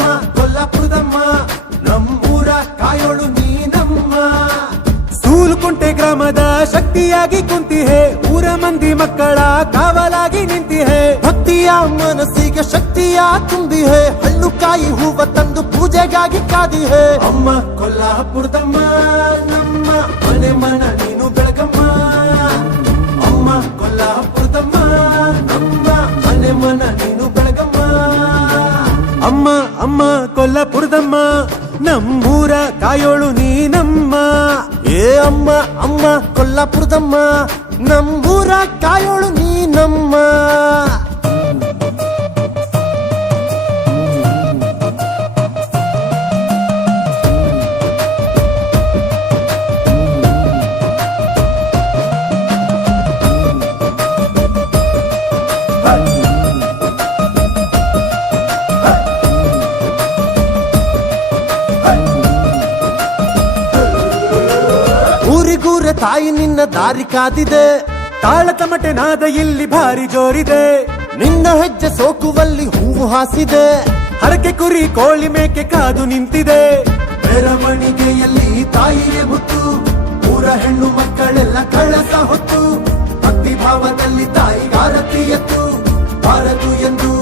ಅಮ್ಮ ಕೊಲ್ಲಾಪುರದಮ್ಮ ನಮ್ಮೂರ ಕಾಯೋಳು ನೀನಮ್ಮ. ಸೂಲುಕುಂಟೆ ಗ್ರಾಮದ ಶಕ್ತಿಯಾಗಿ ಕುಂತಿಹೆ, ಊರ ಮಂದಿ ಮಕ್ಕಳ ಕಾವಲಾಗಿ ನಿಂತಿಹೆ. ಭಕ್ತಿಯ ಮನಸ್ಸಿಗೆ ಶಕ್ತಿಯ ತುಂಬಿಹೆ, ಹಣ್ಣು ಕಾಯಿ ಹೂವ ತಂದು ಪೂಜೆಗಾಗಿ ಕಾದಿಹೆ. ಅಮ್ಮ ಕೊಲ್ಲಾಪುರದಮ್ಮ ನಮ್ಮ ಮನೆ ಮನ ನೀನು ಬೆಳಗಮ್ಮ. ಅಮ್ಮ ಕೊಲ್ಲಾಪುರದಮ್ಮ ನಮ್ಮ ಮನೆ ಮನ ನೀನು ಬೆಳಗಮ್ಮ. ಅಮ್ಮ ಅಮ್ಮ ಕೊಲ್ಲಾಪುರದಮ್ಮ ನಮ್ಮೂರ ಕಾಯೋಳು ನೀನಮ್ಮ. ಏ ಅಮ್ಮ ಅಮ್ಮ ಕೊಲ್ಲಾಪುರದಮ್ಮ ನಮ್ಮೂರ ಕಾಯೋಳು ನೀನಮ್ಮ. ಊರಿಗೂರ ತಾಯಿ ನಿನ್ನ ದಾರಿ ಕಾದಿದೆ, ತಾಳತಮಟೆ ನಾದ ಇಲ್ಲಿ ಭಾರಿ ಜೋರಿದೆ. ನಿನ್ನ ಹೆಜ್ಜೆ ಸೋಕುವಲ್ಲಿ ಹೂವು ಹಾಸಿದೆ, ಹರಕೆ ಕುರಿ ಕೋಳಿ ಮೇಕೆ ಕಾದು ನಿಂತಿದೆ. ಮೆರವಣಿಗೆಯಲ್ಲಿ ತಾಯಿಗೆ ಮುತ್ತು, ಊರ ಹೆಣ್ಣು ಮಕ್ಕಳೆಲ್ಲ ಕಳಸ ಹೊತ್ತು. ಭಕ್ತಿ ಭಾವದಲ್ಲಿ ತಾಯಿಗಾರತಿ ಎತ್ತು, ಬಾರದು ಎಂದು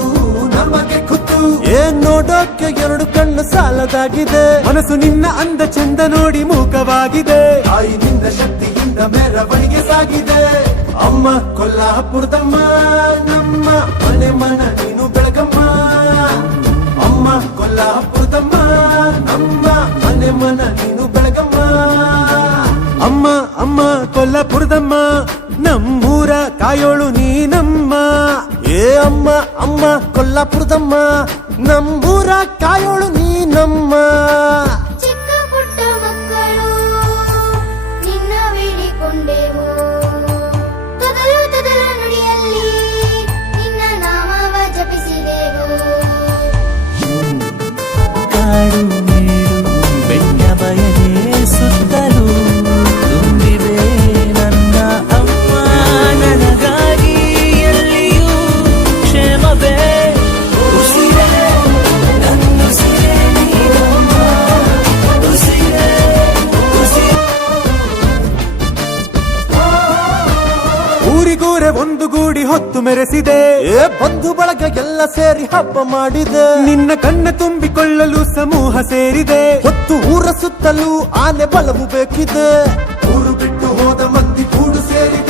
ನಮಗೆ ಕುತ್ತು. ಏನ್ ನೋಡೋಕೆ ಎರಡು ಕಣ್ಣು ಸಾಲದಾಗಿದೆ, ಮನಸ್ಸು ನಿನ್ನ ಅಂದ ಚಂದ ನೋಡಿ ಮೂಕವಾಗಿದೆ. ತಾಯಿ ನಿನ್ನ ಶಕ್ತಿಯಿಂದ ಮೆರವಣಿಗೆ ಸಾಗಿದೆ. ಅಮ್ಮ ಕೊಲ್ಲಾಪುರದಮ್ಮ ನಮ್ಮ ಮನೆ ಮನ ನೀನು ಬೆಳಗಮ್ಮ. ಅಮ್ಮ ಕೊಲ್ಲಾಪುರದಮ್ಮ ನಮ್ಮ ಮನೆ ಮನ ನೀನು ಬೆಳಗಮ್ಮ. ಅಮ್ಮ ಅಮ್ಮ ಕೊಲ್ಲಾಪುರದಮ್ಮ ನಮ್ಮೂರ ಕಾಯೋಳು ನೀನಮ್ಮ. ಏ ಅಮ್ಮ ಅಮ್ಮ ಕೊಲ್ಲಾಪುರದಮ್ಮ ನಮ್ಮೂರ ಕಾಯೋಳು ನೀನಮ್ಮ. ಚಿಕ್ಕ ಪುಟ್ಟ ಮಕ್ಕಳು ನಿನ್ನ ಬೇಡಿಕೊಂಡೆವು, ತೊದಲು ತೊದಲು ನುಡಿಯಲ್ಲಿ ನಿನ್ನ ನಾಮವ ಜಪಿಸಿದೆವು. ಕಾಡು ಮೇಡು ಬೆಟ್ಟ ಬಯಲೇ ಸುತ್ತಲೂ ತುಂಬಿವೆ ನನ್ನ ಅಮ್ಮ. ನನಗಾಗಿ ಎಲ್ಲಿಯೂ ಕ್ಷೇಮವೇ ಉಸಿರೇ ನನ್ನುಸಿರೇ ನೀನಮ್ಮ. ಉಸಿರೇ ಉಸಿರೇ ಊರಿಗೂರೆ ಒಂದು ಗೂಡಿ ಹೊತ್ತು ಮೆರೆಸಿದೆ, ಏ ಬಂಧು ಬಳಗ ಎಲ್ಲ ಸೇರಿ ಹಬ್ಬ ಮಾಡಿದೆ. ನಿನ್ನ ಕಣ್ಣ ತುಂಬಿಕೊಳ್ಳಲು ಸಮೂಹ ಸೇರಿದೆ, ಹೊತ್ತು ಊರ ಸುತ್ತಲೂ ಆನೆ ಬಲವು ಬೇಕಿದೆ. ಊರು ಬಿಟ್ಟು ಹೋದ ಮಂದಿ ಕೂಡು ಸೇರಿದೆ,